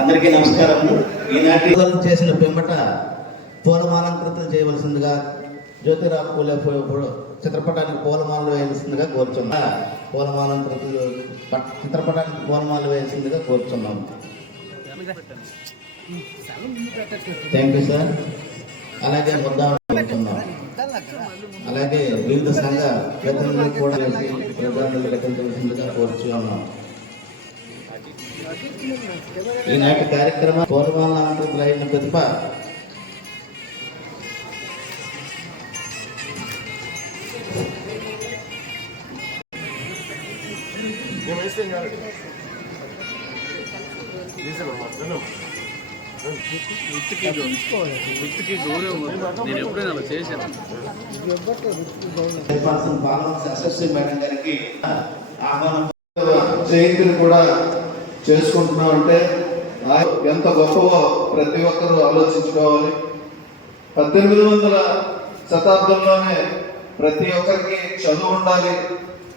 అందరికీ నమస్కారములు. ఈనాటి చేసిన పిమ్మట పూలమాలంకృతులు చేయవలసిందిగా జ్యోతిరావు పూలే చిత్రపటానికి పూలమాలలు వేయాల్సిందిగా కోరుచున్నా. పూలమాలంకృతులు చిత్రపటానికి పూలమాలలు వేయాల్సిందిగా కోరుచున్నాం. Thank you sir. అలాగే కోరుచున్నాం. అలాగే వివిధ సంఘ ప్రతినిధులు కూడా వేసి ప్రధానులు కట్టించవలసిందిగా కోరుచున్నాం. ఈనాటి కార్యక్రమం పూలమాలంకృతులు అయిన ప్రతిభ మేడం గారికి ఆహ్వానం జయంతిని కూడా చేసుకుంటున్నామంటే ఎంత గొప్పవో ప్రతి ఒక్కరూ ఆలోచించుకోవాలి. 1800 శతాబ్దంలోనే ప్రతి ఒక్కరికి చదువు ఉండాలి.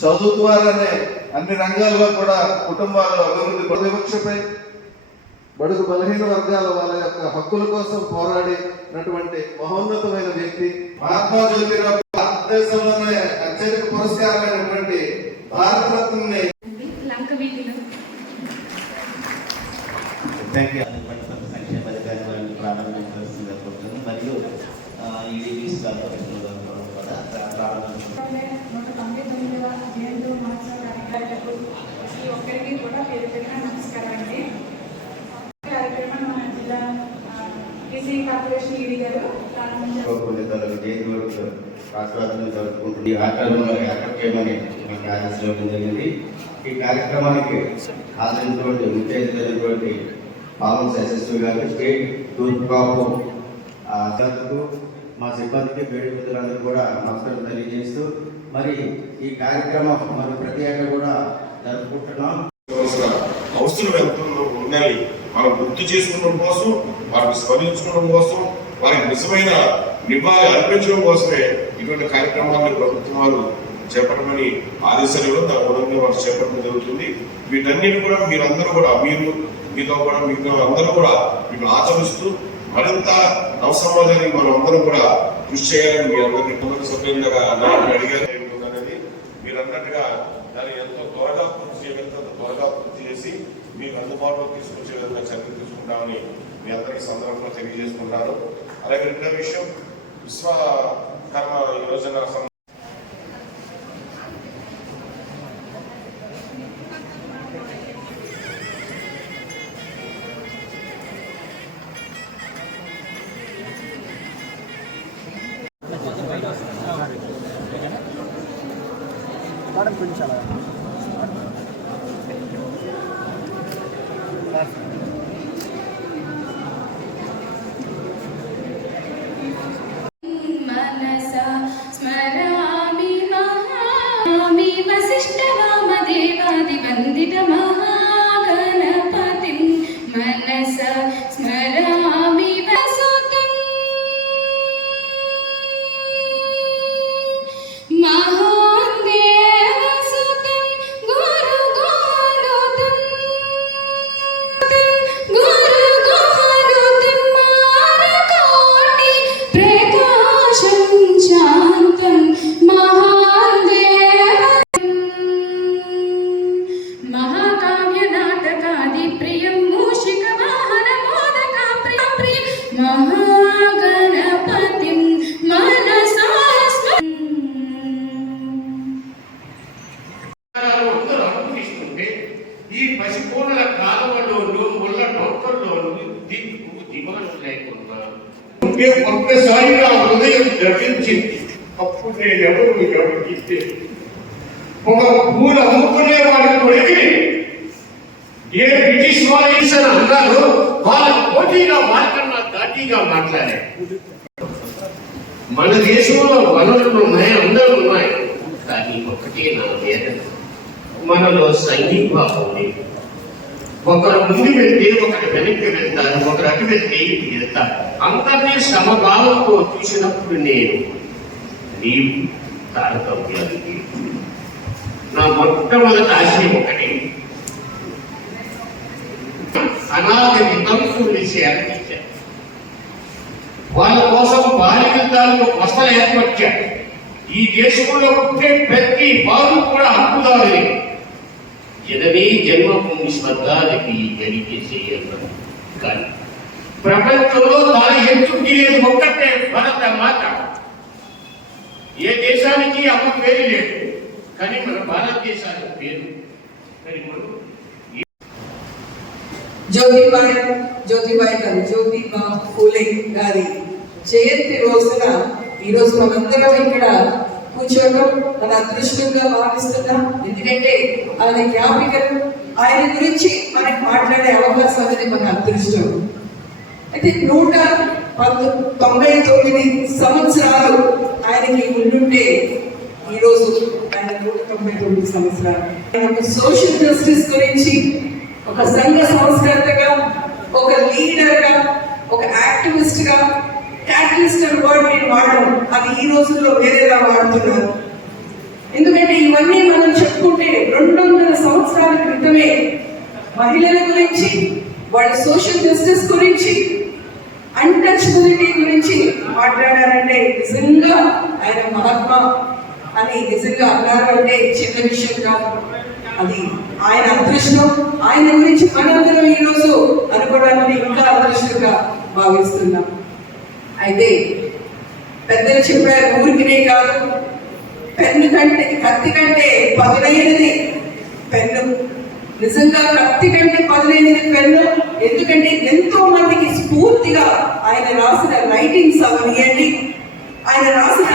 చదువు ద్వారానే అన్ని రంగాల్లో కూడా కుటుంబాల అభివృద్ధి. వివక్షపై బడుగు బలహీన వర్గాల వాళ్ళ యొక్క హక్కుల కోసం పోరాడినటువంటి మహోన్నతమైన వ్యక్తి మహాత్మా జ్యోతిరావు. భారతదేశంలోనే అత్యధిక పురస్కారమైనటువంటి భారతరత్నని సంక్షేమ అధికారి వారిని ప్రారంభించాల్సిందిగా కోరుతున్నాను. మరియు ఈడీబీసీ ఒక్కరికి కూడా పేరు పెట్టిన నమస్కారం అండి. కార్యక్రమం మన జిల్లా ఈసీ కార్పొరేషన్ ఈడీ గారు జరుపుకుంటుంది. ఈ ఆకర్షమని మనకి ఆదేశించడం జరిగింది. ఈ కార్యక్రమానికి హాజరైనటువంటి ముఖ్య అతిథి పాలన్స్ ఎస్ఎస్వి గారు, స్టేట్ టూర్ క్రాప్ మా సిబ్బందికి వేడుకలందరూ కూడా నమస్కారం తెలియజేస్తూ మరి ఈ కార్యక్రమం మరి ప్రత్యేక కూడా జరుపుకుంటున్నాం. అవసరం ఎంత ఉన్నాయి మనం గుర్తు చేసుకోవడం కోసం, వారిని స్మరించుకోవడం కోసం, వారికి నిజమైన నివాళి అర్పించడం కోసమే ఇటువంటి కార్యక్రమాలను ప్రభుత్వం వారు చేపట్టమని ఆదేశాలు కూడా దాని మూలంగా వారు చేపట్టడం జరుగుతుంది. వీటన్నిటి కూడా మీరందరూ కూడా మీతో అందరూ కూడా మీకు ఆచరిస్తూ మరింత నవసమాజానికి మనం అందరం కూడా కృషి చేయాలని మీ అందరికీ పునరు సభ్యులుగా నాయకులు అడిగారు అనేది మీరు అన్నట్టుగా దాన్ని ఎంతో త్వరగా పూర్తి చేయగలిగితే త్వరగా పూర్తి చేసి మీకు అందుబాటులో తీసుకొచ్చే విధంగా చర్యలు తీసుకుంటామని మీ అందరికీ సందర్భంగా తెలియజేసుకుంటాను. అలాగే రెండో విషయం, విశ్వకర్మ యోజన ఒక్కసారిగా హృదయం ద్రవించింది. అప్పుడు నేను ఎవరికి ఒక పూలు అమ్ముకునే వాడి కొడికి ఏ బ్రిటిష్ వారు అన్నారు, వాళ్ళ పోటీగా మాట్లాడిన దాటిగా మాట్లాడారు. మన దేశంలో వనరులు ఉన్నాయి, అందరూ ఉన్నాయి, కానీ ఒకటి నా వేద మనలో సంఘీభావం లేదు. ఒకరు ముందు వెళ్తే ఒకరు వెనక్కి వెళ్తారు, ఒకరు అటు వెళ్తే ఇటు వెళ్తారు. అందరినీ సమభావంతో చూసినప్పుడు నేను నీవు తారతమ్యానికి నా మొట్టమొదటి ఆశయం ఒకటి, అనాథ అనాథని తలుపులు వేసి అనిపించారు. వాళ్ళ కోసం బాలికలకు వసతులు ఏర్పరిచారు. ఈ దేశంలో ఉంటే ప్రతి వారు కూడా హక్కుదారులే. జనమే జన్మభూమి స్వర్గానికి జరిగే చేయడం. కానీ ప్రపంచంలో తాను ఎంచుకునేది ఒక్కటే భారత మాత. ఏ దేశానికి అమ్మ పేరు లేదు, కానీ మన భారతదేశానికి పేరు. మరి మనం జ్యోతిబా ఫూలే గారి జయంతి రోజున ఈరోజు మనందరం ఇక్కడ కూర్చోవడం మన అదృష్టంగా భావిస్తున్నాం. ఎందుకంటే ఆయన జ్ఞాపికలు, ఆయన గురించి మనకి మాట్లాడే అవకాశం అనేది మన అదృష్టం. అయితే 199 సంవత్సరాలు ఆయనకి ఉండుంటే ఈరోజు ఆయన 199 సంవత్సరాలు ఆయన సోషల్ జస్టిస్ గురించి ఒక సంఘ సంస్కర్తగా, ఒక లీడర్గా, ఒక యాక్టివిస్ట్ గా, క్యాటలిస్ట్ అనే వర్డ్ నేను వాడడం అది ఈ రోజుల్లో వేరేలా వాడుతున్నారు. ఎందుకంటే ఇవన్నీ మనం చెప్పుకుంటే 200 సంవత్సరాల క్రితమే మహిళల గురించి, వాళ్ళ సోషల్ జస్టిస్ గురించి, అన్టచబిలిటీ గురించి మాట్లాడారంటే నిజంగా ఆయన మహాత్మా అని నిజంగా అన్నారు అంటే చిన్న విషయం కాదు. అది ఆయన అదృష్టం. ఆయన గురించి మనందరం ఈరోజు అనుకోవడానికి ఇంకా అదృష్టంగా భావిస్తున్నాం. అయితే పెద్దలు చెప్పారు, ఊరికినే కాదు, పెన్ను కంటే కత్తి కంటే పదునైనది పెన్ను. నిజంగా కత్తి కంటే పదునైనది పెన్ను. ఎందుకంటే ఎంతో మందికి స్ఫూర్తిగా ఆయన రాసిన రైటింగ్స్ అవనియండి, ఆయన రాసిన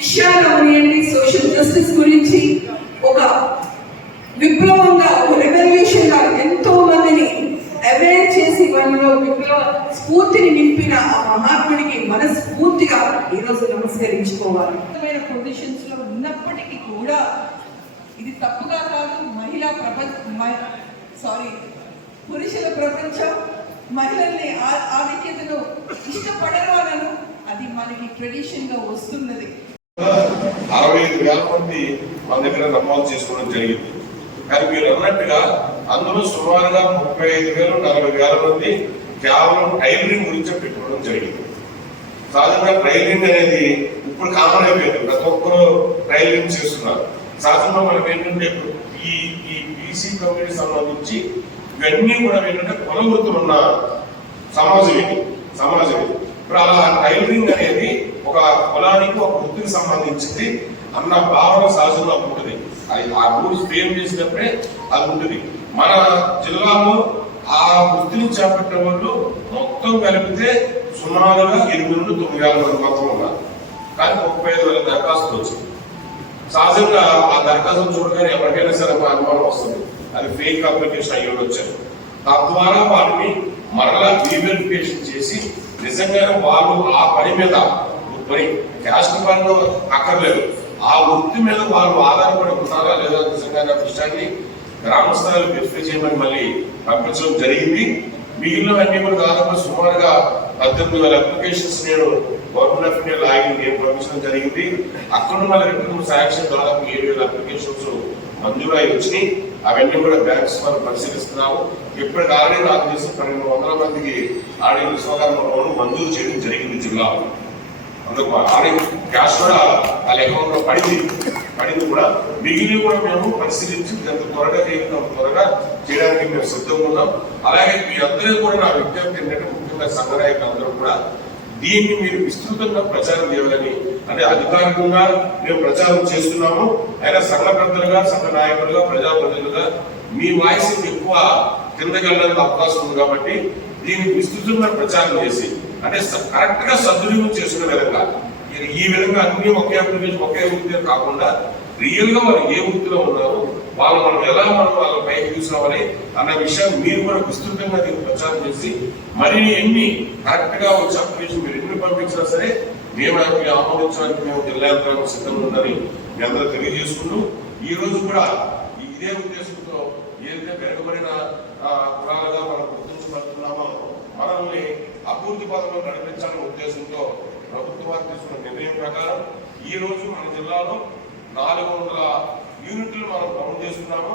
విషయాలు అవనియండి, సోషల్ జస్టిస్ గురించి ఒక విప్లవంగా, ఒక రెవల్యూషన్ గా ఎంతో మందిని అవేర్ చేసి వాళ్ళలో విప్లవ స్ఫూర్తిని నింపిన ఆ మహాత్ముడికి మనస్ఫూర్తిగా ఈరోజు నమస్కరించుకోవాలి. పొజిషన్స్ లో ఉన్నప్పటికీ కూడా ఇది తప్పుగా కాదు. పురుషుల ప్రపంచం మహిళల్ని ఆధిక్యతను ఇష్టపడరాలను అది మనకి ట్రెడిషన్ గా వస్తున్నది. 65,000 మంది మన దగ్గర నమోదు చేసుకోవడం జరిగింది. కానీ మీరు అన్నట్టుగా అందులో సుమారుగా 35,000-40,000 మంది కేవలం టైలరింగ్ గురించి పెట్టుకోవడం జరిగింది. సహజంగా టైలరింగ్ అనేది ఇప్పుడు కామన్ అయిపోయింది, ప్రతి ఒక్కరు టైలరింగ్ చేస్తున్నారు. సహజంగా మనం ఏంటంటే ఈ బీసీ కమ్యూనిటీ సంబంధించి ఇవన్నీ కూడా ఏంటంటే కుల వృత్తులు ఉన్న సమాజం ఇది. ఇప్పుడు అలా టైలరింగ్ అనేది ఒక కులానికి, ఒక వృత్తికి సంబంధించింది అన్న భావన సహజంగా ఉంటుంది. అది ఆ రూల్స్ ఫ్రేమ్ చేసినప్పుడే అది ఉంటుంది. మన జిల్లాలో ఆ వృత్తిని చేపట్టిన వాళ్ళు మొత్తం కలిపితే సుమారుగా 8,000-9,000 మంది మాత్రం ఉన్నారు. కానీ 35,000 దరఖాస్తులు వచ్చింది. సహజంగా ఆ దరఖాస్తులు చూడగానే ఎవరికైనా సరే ఒక అనుమానం వస్తుంది, అది ఫేక్ అప్లికేషన్ అయ్యి వచ్చారు. తద్వారా వాటిని మరలా రీవెరిఫికేషన్ చేసి నిజంగానే వాళ్ళు ఆ పని మీద క్యాస్ట్ పనులు అక్కర్లేదు, ఆ వృత్తి మీద వాళ్ళు ఆధారపడి ఉన్నారా లేదా నిజంగానే విషయాన్ని గ్రామ స్థాయిలో వెరిఫై చేయమని మళ్ళీ పంపించడం జరిగింది. మిగిలినవన్నీ కూడా దాదాపు సుమారుగా 18,000 అప్లికేషన్స్ నేను గవర్నమెంట్ ఆఫ్ ఇండియా లాగిన్ నేను పంపించడం జరిగింది. అక్కడ మళ్ళీ రిటర్న్ శాంక్షన్ దాదాపు 7,000 అప్లికేషన్స్ మంజూరు అయి వచ్చినాయి. అవన్నీ కూడా బ్యాంక్స్ మనం పరిశీలిస్తున్నాము. ఇప్పటికి ఆల్రెడీ నాకు తెలిసి 1,200 మందికి ఆల్రెడీ విశ్వకర్మ లోన్ మంజూరు చేయడం జరిగింది జిల్లాలో. అందుకు ఆల్రెడీ క్యాష్ కూడా వాళ్ళ అకౌంట్ లో పడింది కూడా. మిగిలిన కూడా మేము పరిశీలించి ఎంత త్వరగా చేయడానికి మేము సిద్ధంగా ఉన్నాం. అలాగే మీ అందరూ కూడా నా విజ్ఞప్తి ఏంటంటే ముఖ్యంగా సంఘ నాయకులందరూ కూడా దీన్ని మీరు విస్తృతంగా ప్రచారం చేయాలని, అంటే అధికారికంగా మేము ప్రచారం చేస్తున్నాము. అయినా సంఘ పెద్దలుగా, సంఘ నాయకులుగా, ప్రజాప్రతినిధులుగా మీ వాయిస్ ఎక్కువ కిందకెళ్ళడానికి అవకాశం ఉంది. కాబట్టి దీన్ని విస్తృతంగా ప్రచారం చేసి అంటే కరెక్ట్ గా సద్వినియోగం చేసుకునే విధంగా, ఈ విధంగా అన్ని ఒకే అప్లికేషన్ ఒకే వృత్తి కాకుండా రియల్ గా వాళ్ళు ఏ వృత్తిలో ఉన్నారు, మనం ఎలా వాళ్ళ పైకి చూసామని అన్న విషయం మీరు కూడా విస్తృతంగా దీన్ని ప్రచారం చేసి మరి ఎన్ని కరెక్ట్ గా వచ్చే అప్లికేషన్ మీరు ఎన్ని పంపించినా సరే మేము ఆమోదించడానికి మేము జిల్లా యంత్రాంగం సిద్ధంగా ఉందని మీ అందరూ తెలియజేసుకుంటూ ఈ రోజు కూడా ఇదే ఉద్దేశంతో ఏదైతే వెనుకబడిన కులాలుగా మనం గుర్తించబడుతున్నామో మనల్ని అభివృద్ధి పథకంలో నడిపించాలనే ఉద్దేశంతో ప్రభుత్వం వారు తీసుకున్న నిర్ణయం ప్రకారం ఈ రోజు మన జిల్లాలో 400 యూనిట్లు మనం పనులు చేస్తున్నాము.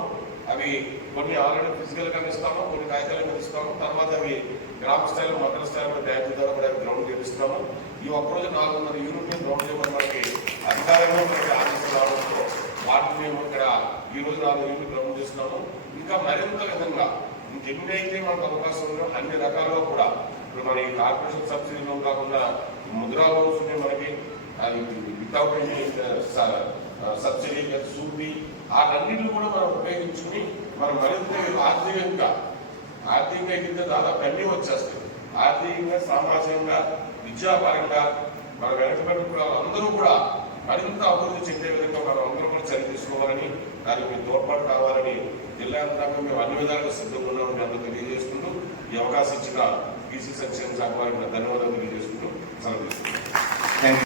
అవి అవి కొన్ని ఆల్రెడీ ఫిజికల్ గా ఇస్తాము, కొన్ని కాగితాలు మీద ఇస్తాము. తర్వాత అవి గ్రామ స్థాయిలో, మండల స్థాయిలో బ్యాంకు ద్వారా కూడా గ్రౌండ్ చేపిస్తాము. ఈ ఒక్కరోజు 400 యూనిట్లను గ్రౌండ్ చేయమని మనకి అధికారంగా మనకి ఆదేశాలు రావడంతో వాటిని మేము ఇక్కడ ఈ రోజు 4 యూనిట్లు గ్రౌండ్ చేస్తున్నాము. ఇంకా మరింత విధంగా ఇంకెన్నైతే మనకు అవకాశం ఉందో అన్ని రకాలుగా కూడా ఇప్పుడు మన ఈ కార్పొరేషన్ సబ్సిడీలో కాకుండా ముద్రా లోన్స్ ఉన్నాయి మనకి, వితౌట్ సబ్సిడీ సూపి వాటన్నిటిని కూడా మనం ఉపయోగించుకుని మనం మరింత ఆర్థికంగా కింద దాదాపు అన్నీ వచ్చేస్తాయి. ఆర్థికంగా, సామాజికంగా, విద్యాపరంగా మన వెనకబడి కూడా అందరూ కూడా మరింత అభివృద్ధి చెందే విధంగా మనం అందరూ కూడా చర్య తీసుకోవాలని, దానికి మీరు తోడ్పాటు కావాలని జిల్లా యంత్రాంగం మేము అన్ని విధాలుగా సిద్ధంగా ఉన్నామని అందరూ తెలియజేసుకుంటూ ఈ అవకాశం ఇచ్చిన బీసీ సంక్షేమ శాఖ వారికి ధన్యవాదాలు తెలియజేసుకుంటూ సెలవు తీసుకుంటాం.